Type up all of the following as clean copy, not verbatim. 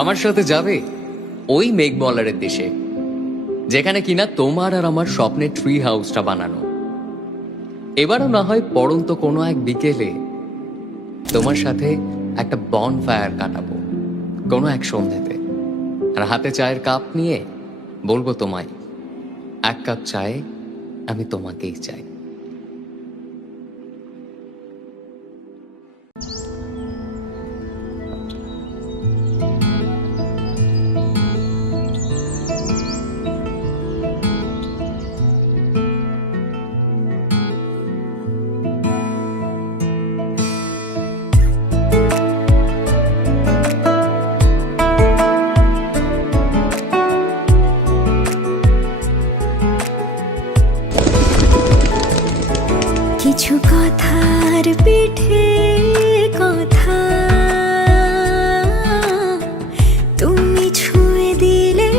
আমার সাথে যাবে ওই মেঘমলারের দেশে, যেখানে কিনা তোমার আর আমার স্বপ্নের ট্রি হাউসটা বানানো। এবারও না হয় পড়ন্ত কোনো এক বিকেলে তোমার সাথে একটা বন ফায়ার কাটাবো কোনো এক সন্ধ্যেতে, আর হাতে চায়ের কাপ নিয়ে বলবো তোমায়, এক কাপ চায়ে আমি তোমাকেই চাই। কিছু কথার পিঠে কথা তুমি ছুঁয়ে দিলে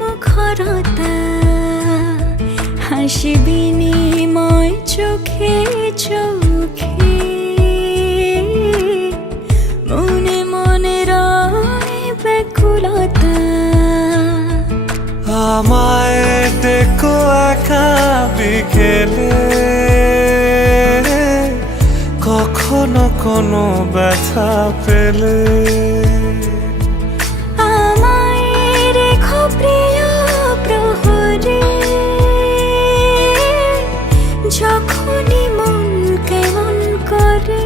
মুখরতা, হাসি বিনিময় চোখে চোখে, মনে মনে রয় ব্যাকুলতা। আমায় দেখো একা বিকেলে, কখনো কোনো ব্যথা পেলে আমায় রেখো প্রিয় প্রহরে, যখনই মন কেমন করে।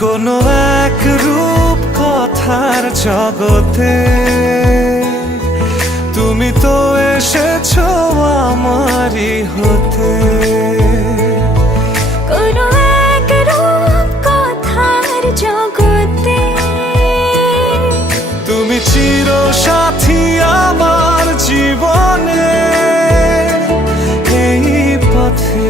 কোনো এক রূপ কথার জগতে তুমি তো এসেছো আমারই হতে। কোনো এক রূপ কথার জগতে তুমি চির সাথী আমার জীবনে, এই পথে।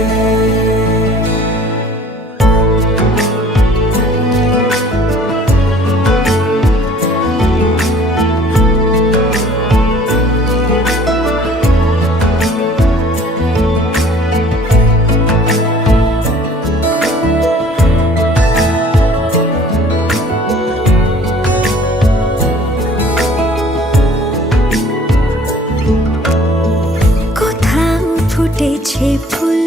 ফুটেছে ফুল,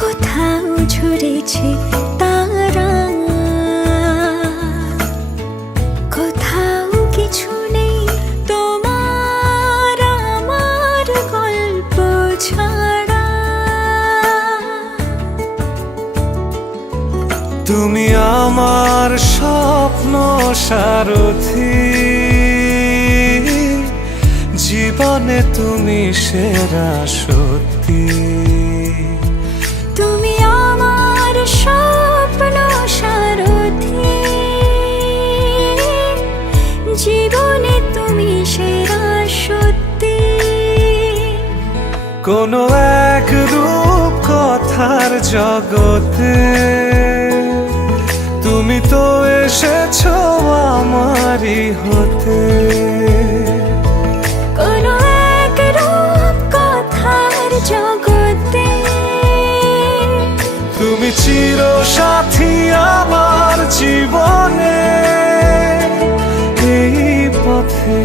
কোথাও ঝরেছে তারা, কোথাও কিছু নেই তোমার আমার গল্প ছাড়া। তুমি আমার স্বপ্ন সারথি, জীবনে তুমি সেরা সত্যি। তুমি আমার স্বপ্ন সারথি, জীবনে তুমি সেরা সত্যি। কোনো এক রূপ কথার জগতে তুমি তো এসেছো আমারই হতে। কোনো এক রূপ কথার জগতে তুমি চির সাথী আমার জীবনে, এই পথে।